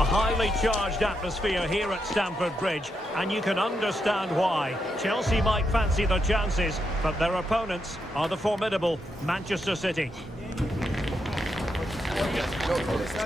A highly charged atmosphere here at Stamford Bridge, and you can understand why. Chelsea might fancy their chances, but their opponents are the formidable Manchester City.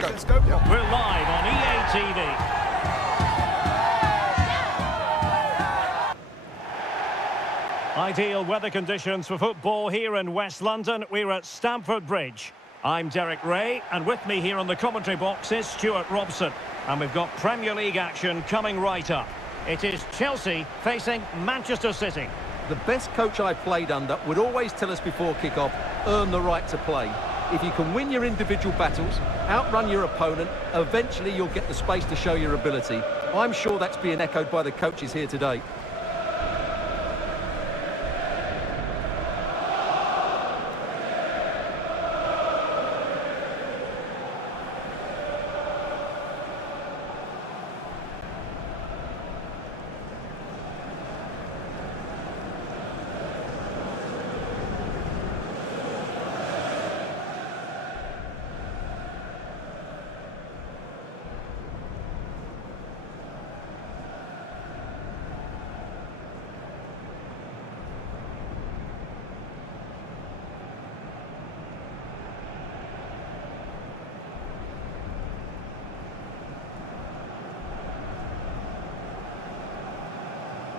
Let's go. We're live on EA TV. Ideal weather conditions for football here in West London. We're at Stamford Bridge. I'm Derek Ray, and with me here on the commentary box is Stuart Robson. And we've got Premier League action coming right up. It is Chelsea facing Manchester City. The best coach I played under would always tell us before kick-off, earn the right to play. If you can win your individual battles, outrun your opponent, eventually you'll get the space to show your ability. I'm sure that's being echoed by the coaches here today.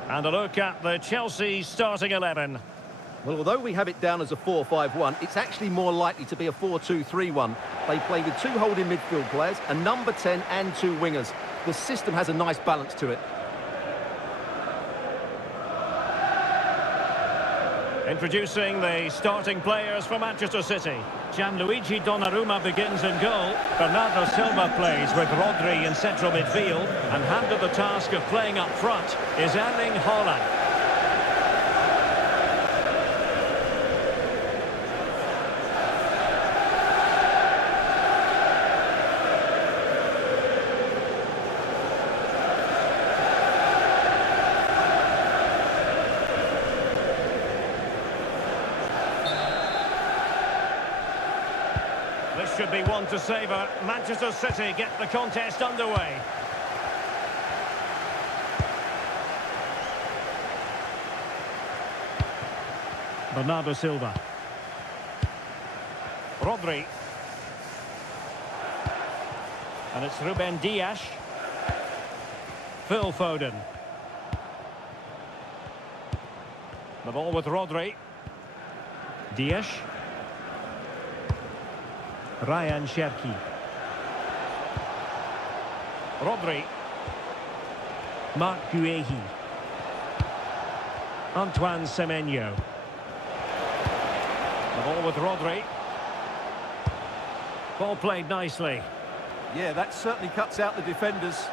And a look at the Chelsea starting 11. Well, although we have it down as a 4-5-1, it's actually more likely to be a 4-2-3-1. They play with two holding midfield players, a number 10 and two wingers. The system has a nice balance to it. Introducing the starting players for Manchester City. Gianluigi Donnarumma begins in goal. Bernardo Silva plays with Rodri in central midfield. And handed the task of playing up front is Erling Haaland. This should be one to savour. Manchester City get the contest underway. Bernardo Silva. Rodri. And it's Ruben Dias. Phil Foden. The ball with Rodri. Dias. Ryan Cherki. Rodri. Marc Guehi. Antoine Semenyo. The ball with Rodri. Ball played nicely. Yeah, that certainly cuts out the defenders.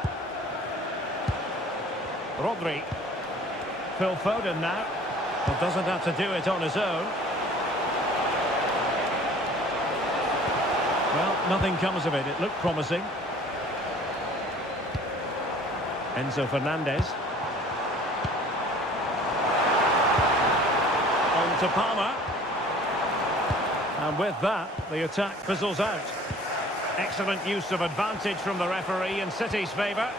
Rodri. Phil Foden now. Well, doesn't have to do it on his own. Well, nothing comes of it. It looked promising. Enzo Fernandez. On to Palmer. And with that, the attack fizzles out. Excellent use of advantage from the referee in City's favour.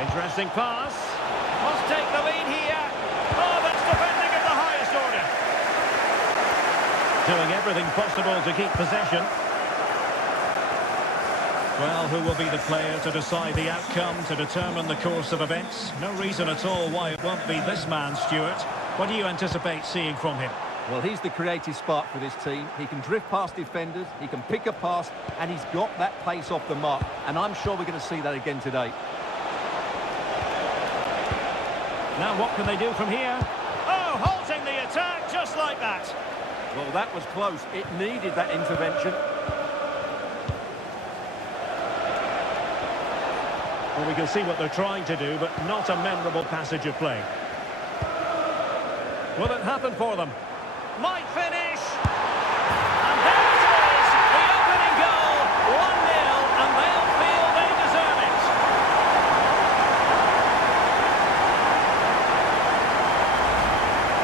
Interesting pass. Must take the lead here. Oh, that's defending of the highest order. Doing everything possible to keep possession. Well, who will be the player to decide the outcome, to determine the course of events? No reason at all why it won't be this man, Stuart. What do you anticipate seeing from him? Well, he's the creative spark for this team. He can drift past defenders, he can pick a pass, and he's got that pace off the mark. And I'm sure we're going to see that again today. Now what can they do from here? Oh, halting the attack just like that. Well, that was close. It needed that intervention. Well, we can see what they're trying to do, but not a memorable passage of play. Will it happen for them? Might finish! And there it is! The opening goal! 1-0, and they'll feel they deserve it.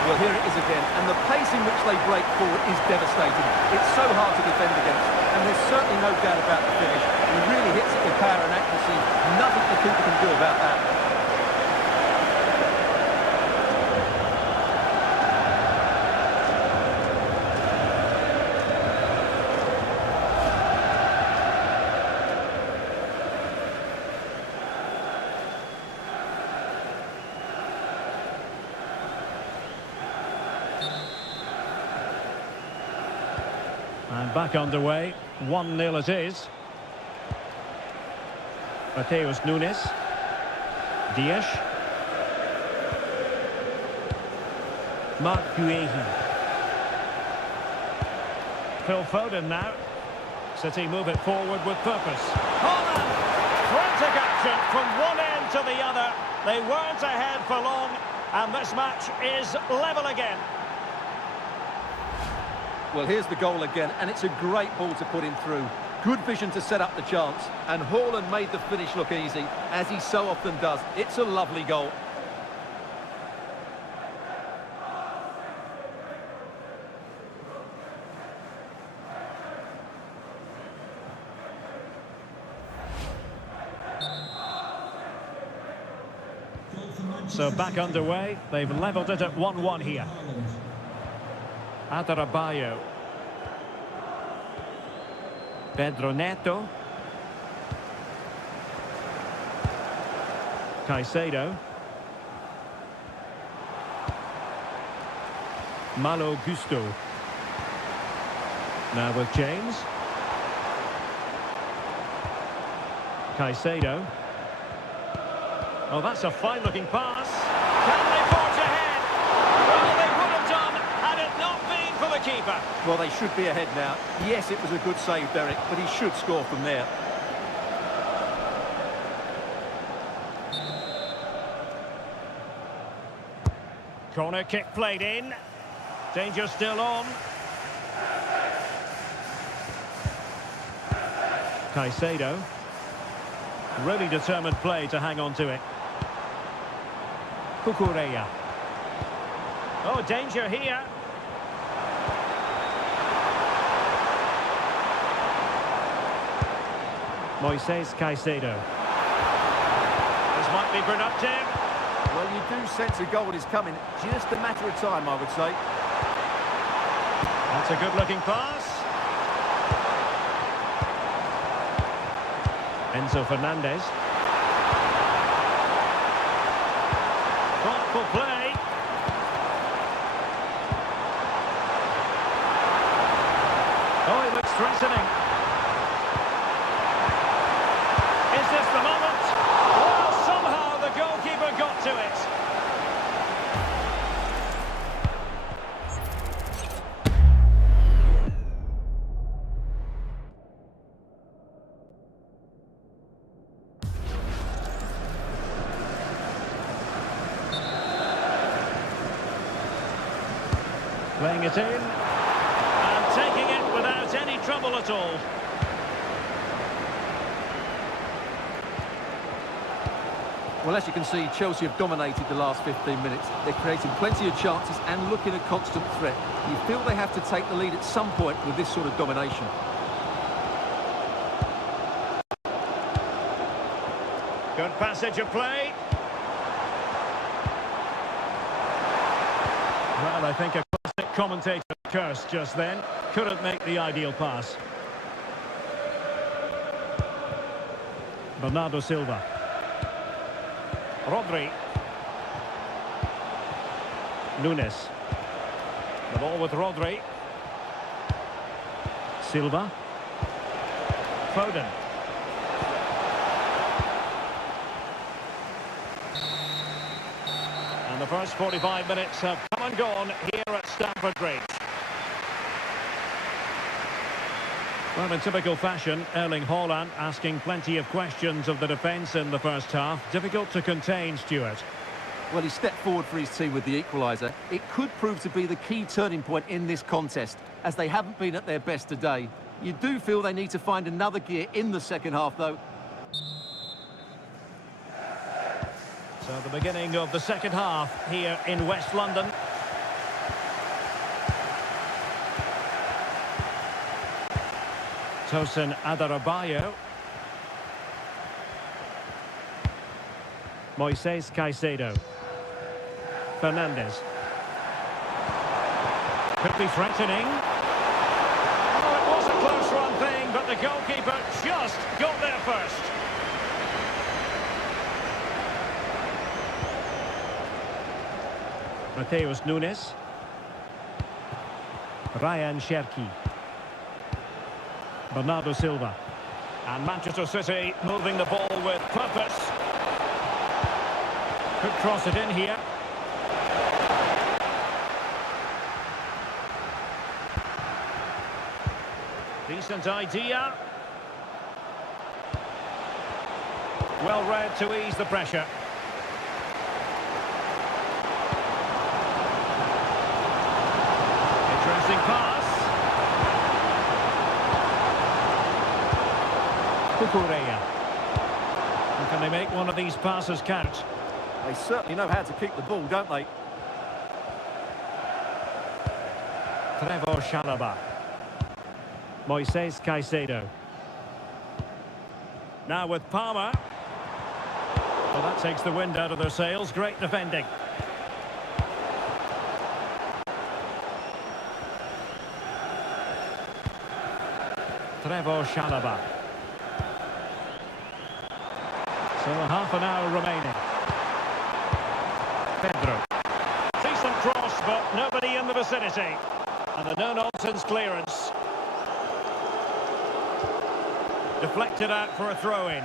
Well, here it is again, and the pace in which they break forward is devastating. It's so hard to defend against, and there's certainly no doubt about the finish. He really hit back underway. 1-0 it is. Mateus Nunes. Dias. Mark Guehi. Phil Foden now. City move it forward with purpose. Haaland! Frantic action from one end to the other. They weren't ahead for long, and this match is level again. Well, here's the goal again, and it's a great ball to put him through. Good vision to set up the chance, and Haaland made the finish look easy, as he so often does. It's a lovely goal. So back underway. They've levelled it at 1-1 here. Adarabioyo. Pedro Neto. Caicedo. Malo Gusto. Now with James. Caicedo. Oh, that's a fine-looking pass. Can they forge ahead? Well, they would have done had it not been for the keeper. Well, they should be ahead now. Yes, it was a good save, Derek, but he should score from there. Corner kick played in. Danger still on. Caicedo. Really determined play to hang on to it. Cucurella. Oh, danger here. Moises Caicedo. This might be productive. Well, you do sense a goal is coming. Just a matter of time, I would say. That's a good-looking pass. Enzo Fernandez. Thoughtful play. Oh, it looks threatening. Is this the moment? Well, somehow the goalkeeper got to it. Playing it in, and taking it without any trouble at all. Well, as you can see, Chelsea have dominated the last 15 minutes. They're creating plenty of chances and looking a constant threat. You feel they have to take the lead at some point with this sort of domination. Good passage of play. Well, I think a classic commentator cursed just then. Couldn't make the ideal pass. Bernardo Silva. Rodri. Nunes. The ball with Rodri. Silva. Foden. And the first 45 minutes have come and gone here at Stamford Bridge. Well, in typical fashion, Erling Haaland asking plenty of questions of the defence in the first half. Difficult to contain, Stuart. Well, he stepped forward for his team with the equaliser. It could prove to be the key turning point in this contest, as they haven't been at their best today. You do feel they need to find another gear in the second half, though. So the beginning of the second half here in West London. Tosin Adarabioyo. Moises Caicedo. Fernandez. Could be threatening. Oh, it was a close run thing, but the goalkeeper just got there first. Mateus Nunes. Ryan Cherki. Bernardo Silva. And Manchester City moving the ball with purpose. Could cross it in here. Decent idea. Well read to ease the pressure. Interesting pass. Cucurella. And can they make one of these passes count? They certainly know how to kick the ball, don't they? Trevor Chalobah. Moises Caicedo. Now with Palmer. Well, that takes the wind out of their sails. Great defending. Trevor Chalobah. So half an hour remaining. Pedro. Decent cross, but nobody in the vicinity. And a no-nonsense clearance. Deflected out for a throw-in.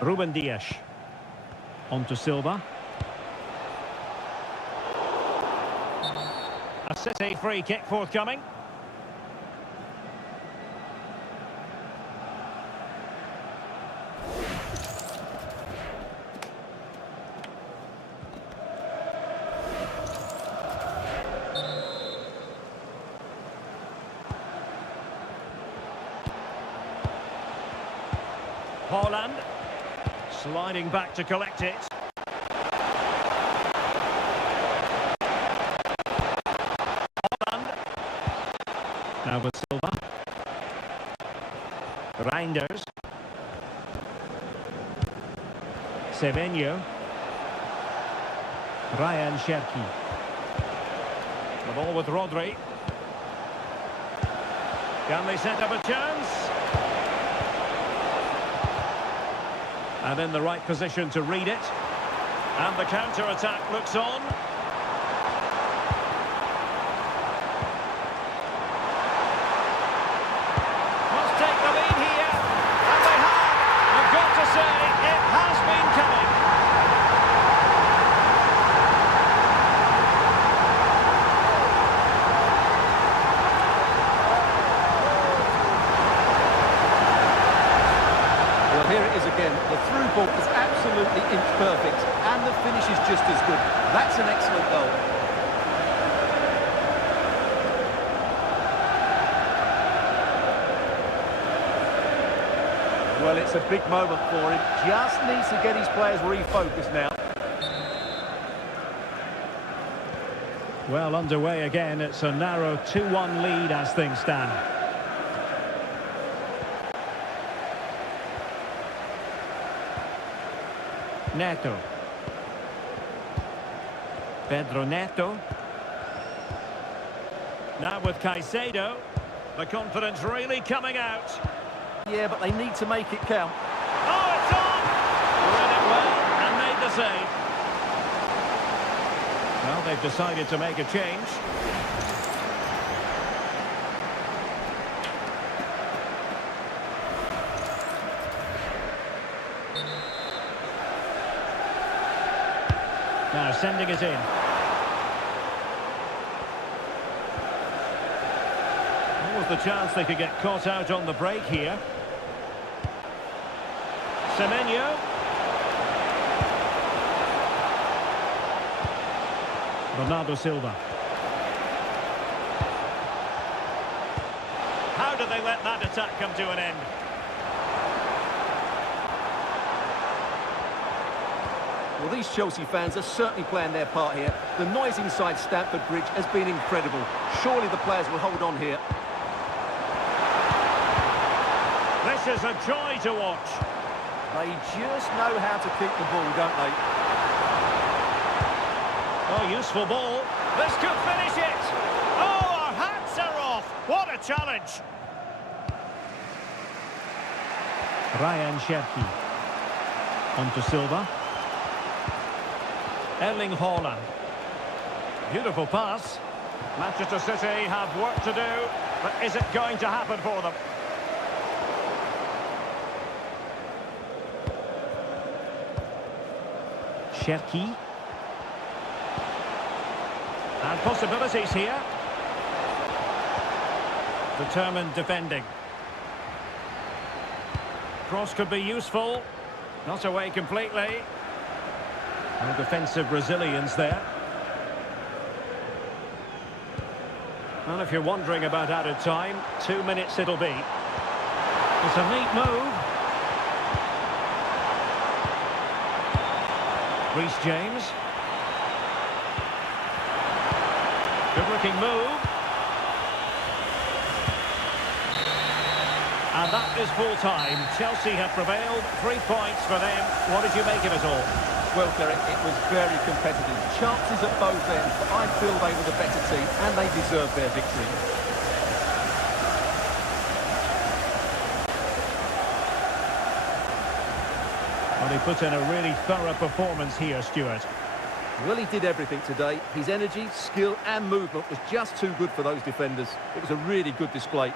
Ruben Dias. On to Silva. A City free kick forthcoming. Haaland. Sliding back to collect it. Haaland. Now with Silva. Reinders. Semenyo. Ryan Cherki. The ball with Rodri. Can they set up a chance? And in the right position to read it. And the counter-attack looks on. Must take the lead here. And they have. I've got to say, it has been coming. Well, here it is again. The through ball is absolutely inch perfect, and the finish is just as good. That's an excellent goal. Well, it's a big moment for him. Just needs to get his players refocused now. Well, underway again. It's a narrow 2-1 lead as things stand. Neto. Pedro Neto. Now with Caicedo. The confidence really coming out. Yeah, but they need to make it count. Oh, it's on! Read it well and made the save. Well, they've decided to make a change. Now sending it in. What was the chance they could get caught out on the break here? Semenyo. Bernardo Silva. How do they let that attack come to an end? Well, these Chelsea fans are certainly playing their part here. The noise inside Stamford Bridge has been incredible. Surely the players will hold on here. This is a joy to watch. They just know how to kick the ball, don't they? Oh, useful ball. This could finish it. Oh, our hats are off. What a challenge. Ryan Cherki. On to Silva. Erling Haaland. Beautiful pass. Manchester City have work to do, but is it going to happen for them? Cherki. And possibilities here. Determined defending. Cross could be useful. Not away completely. No defensive resilience there. Well, if you're wondering about added time, 2 minutes it'll be. It's a neat move. Reece James. Good looking move. And that is full time. Chelsea have prevailed. 3 points for them. What did you make of it all? Well, Derek, it was very competitive. Chances at both ends, but I feel they were the better team and they deserved their victory. Well, he put in a really thorough performance here, Stuart. Well, he did everything today. His energy, skill and movement was just too good for those defenders. It was a really good display.